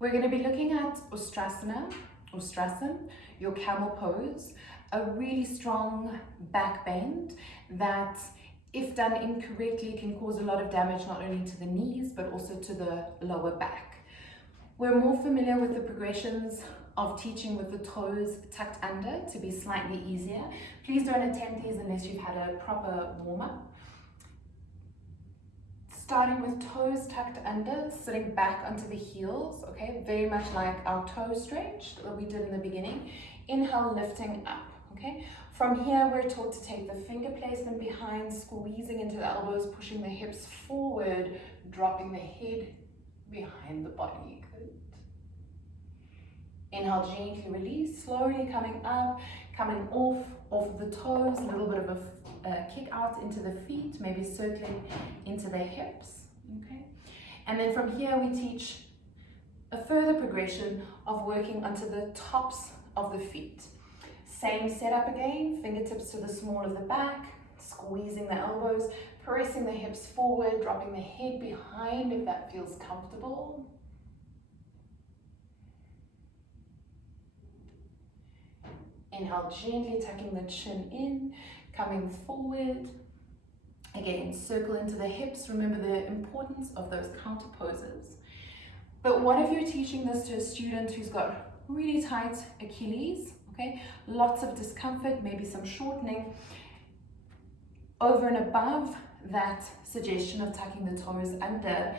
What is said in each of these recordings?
We're going to be looking at Ustrasana, your camel pose, a really strong back bend that, if done incorrectly, can cause a lot of damage not only to the knees but also to the lower back. We're more familiar with the progressions of teaching with the toes tucked under to be slightly easier. Please don't attempt these unless you've had a proper warm-up. Starting with toes tucked under, sitting back onto the heels, okay? Very much like our toe stretch that we did in the beginning. Inhale, lifting up, okay? From here, we're taught to take the finger placement behind, squeezing into the elbows, pushing the hips forward, dropping the head behind the body. Good. Inhale, gently release, slowly coming up, coming off the toes, a little bit of a kick out into the feet, maybe circling into the hips, okay? And then from here we teach a further progression of working onto the tops of the feet. Same setup again, fingertips to the small of the back, squeezing the elbows, pressing the hips forward, dropping the head behind if that feels comfortable. Inhale, gently tucking the chin in, coming forward. Again, circle into the hips. Remember the importance of those counter poses. But what if you're teaching this to a student who's got really tight Achilles, okay? Lots of discomfort, maybe some shortening. Over and above that suggestion of tucking the toes under,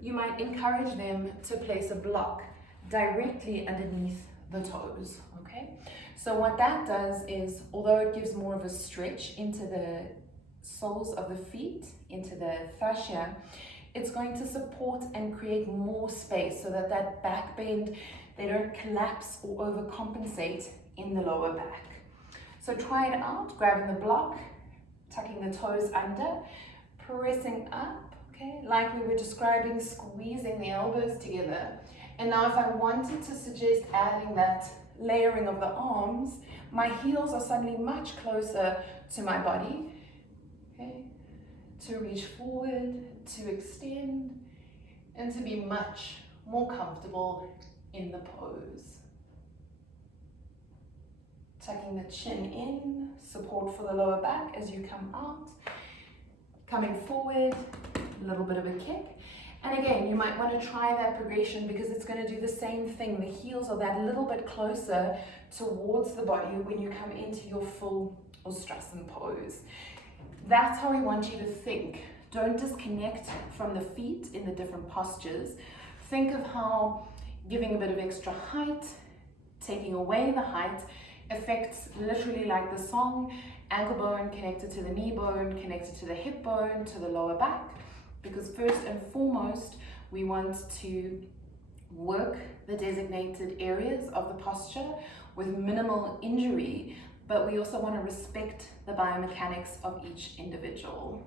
you might encourage them to place a block directly underneath the toes, okay? So what that does is, although it gives more of a stretch into the soles of the feet, into the fascia, it's going to support and create more space so that that back bend, they don't collapse or overcompensate in the lower back. So try it out, grabbing the block, tucking the toes under, pressing up, okay? Like we were describing, squeezing the elbows together. And now if I wanted to suggest adding that layering of the arms, my heels are suddenly much closer to my body, okay? To reach forward, to extend, and to be much more comfortable in the pose. Tucking the chin in, support for the lower back as you come out. Coming forward, a little bit of a kick. And again, you might want to try that progression because it's going to do the same thing. The heels are that little bit closer towards the body when you come into your full Ustrasana pose. That's how we want you to think. Don't disconnect from the feet in the different postures. Think of how giving a bit of extra height, taking away the height, affects literally like the song, ankle bone connected to the knee bone, connected to the hip bone, to the lower back. Because first and foremost, we want to work the designated areas of the posture with minimal injury, but we also want to respect the biomechanics of each individual.